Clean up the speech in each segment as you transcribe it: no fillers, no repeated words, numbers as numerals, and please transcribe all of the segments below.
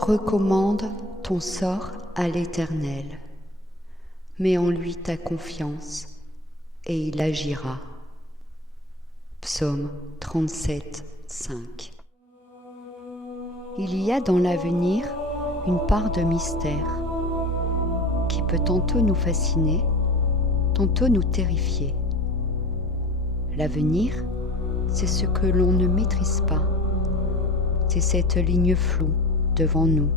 Recommande ton sort à l'Éternel. Mets en lui ta confiance, et il agira. Psaume 37, 5. Il y a dans l'avenir une part de mystère qui peut tantôt nous fasciner, tantôt nous terrifier. L'avenir, c'est ce que l'on ne maîtrise pas. C'est cette ligne floue devant nous,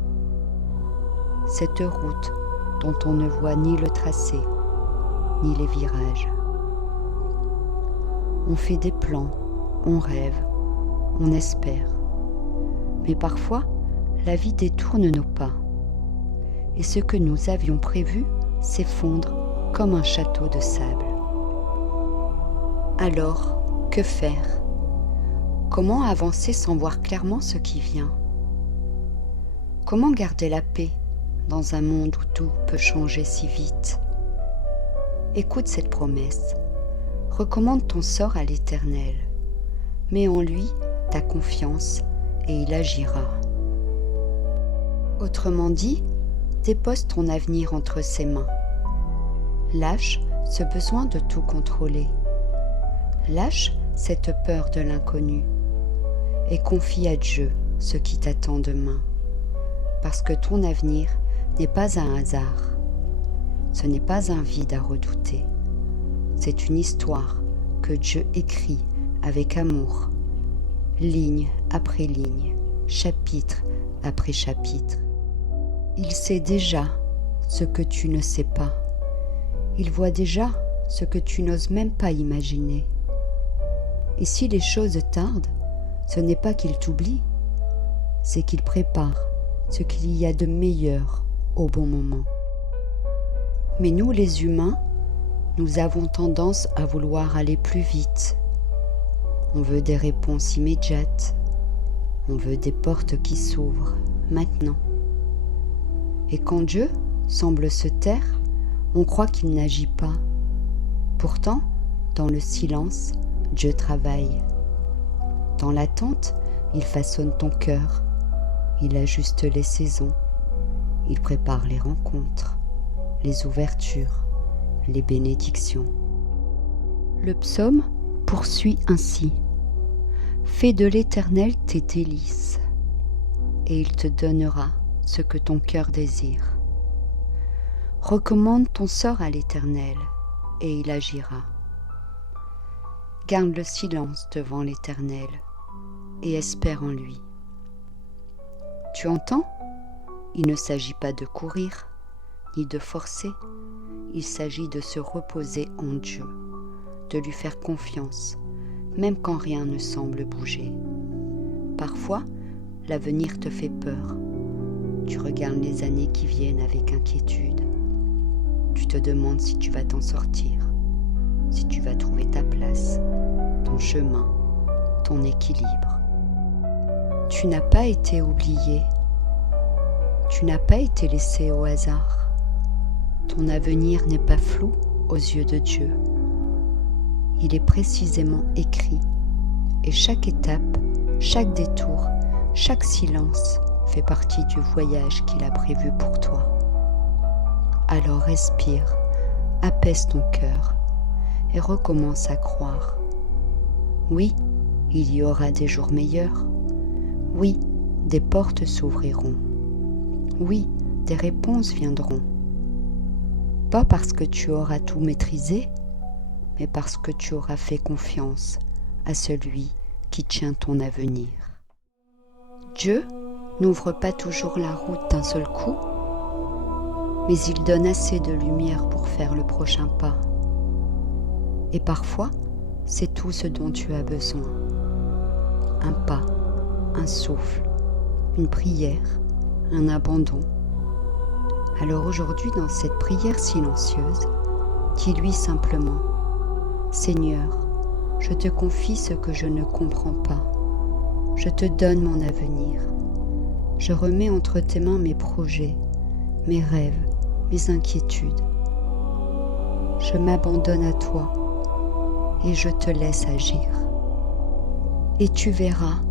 cette route dont on ne voit ni le tracé, ni les virages. On fait des plans, on rêve, on espère. Mais parfois, la vie détourne nos pas. Et ce que nous avions prévu s'effondre comme un château de sable. Alors, que faire ? Comment avancer sans voir clairement ce qui vient ? Comment garder la paix dans un monde où tout peut changer si vite ? Écoute cette promesse. Recommande ton sort à l'Éternel. Mets en lui ta confiance et il agira. Autrement dit, dépose ton avenir entre ses mains. Lâche ce besoin de tout contrôler. Lâche cette peur de l'inconnu et confie à Dieu ce qui t'attend demain. Parce que ton avenir n'est pas un hasard. Ce n'est pas un vide à redouter. C'est une histoire que Dieu écrit avec amour, ligne après ligne, chapitre après chapitre. Il sait déjà ce que tu ne sais pas. Il voit déjà ce que tu n'oses même pas imaginer. Et si les choses tardent, ce n'est pas qu'il t'oublie, c'est qu'il prépare ce qu'il y a de meilleur au bon moment. Mais nous, les humains, nous avons tendance à vouloir aller plus vite. On veut des réponses immédiates. On veut des portes qui s'ouvrent maintenant. Et quand Dieu semble se taire, on croit qu'il n'agit pas. Pourtant, dans le silence, Dieu travaille. Dans l'attente, il façonne ton cœur. Il ajuste les saisons. Il prépare les rencontres, les ouvertures, les bénédictions. Le psaume poursuit ainsi. Fais de l'Éternel tes délices, et il te donnera ce que ton cœur désire. Recommande ton sort à l'Éternel, et il agira. Garde le silence devant l'Éternel, et espère en lui. Tu entends ? Il ne s'agit pas de courir, ni de forcer. Il s'agit de se reposer en Dieu, de lui faire confiance, même quand rien ne semble bouger. Parfois, l'avenir te fait peur. Tu regardes les années qui viennent avec inquiétude. Tu te demandes si tu vas t'en sortir, si tu vas trouver ta place, ton chemin, ton équilibre. Tu n'as pas été oublié. Tu n'as pas été laissé au hasard. Ton avenir n'est pas flou aux yeux de Dieu. Il est précisément écrit. Et chaque étape, chaque détour, chaque silence fait partie du voyage qu'il a prévu pour toi. Alors respire, apaise ton cœur et recommence à croire. Oui, il y aura des jours meilleurs. Oui, des portes s'ouvriront. Oui, des réponses viendront. Pas parce que tu auras tout maîtrisé, mais parce que tu auras fait confiance à celui qui tient ton avenir. Dieu n'ouvre pas toujours la route d'un seul coup, mais il donne assez de lumière pour faire le prochain pas. Et parfois, c'est tout ce dont tu as besoin. Un pas, un souffle, une prière, un abandon. Alors aujourd'hui, dans cette prière silencieuse, dis-lui simplement : Seigneur, je te confie ce que je ne comprends pas. Je te donne mon avenir. Je remets entre tes mains mes projets, mes rêves, mes inquiétudes. Je m'abandonne à toi et je te laisse agir. Et tu verras,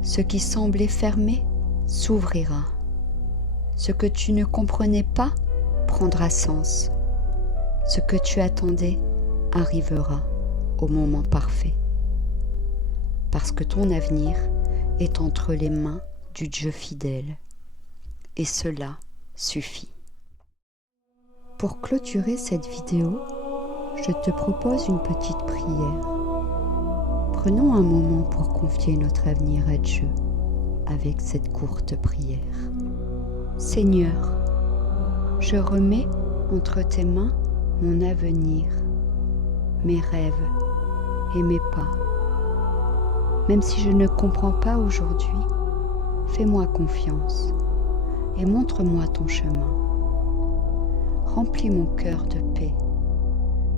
ce qui semblait fermé s'ouvrira. Ce que tu ne comprenais pas prendra sens. Ce que tu attendais arrivera au moment parfait. Parce que ton avenir est entre les mains du Dieu fidèle. Et cela suffit. Pour clôturer cette vidéo, je te propose une petite prière. Prenons un moment pour confier notre avenir à Dieu avec cette courte prière. Seigneur, je remets entre tes mains mon avenir, mes rêves et mes pas. Même si je ne comprends pas aujourd'hui, fais-moi confiance et montre-moi ton chemin. Remplis mon cœur de paix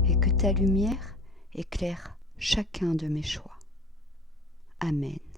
et que ta lumière éclaire chacun de mes choix. Amen.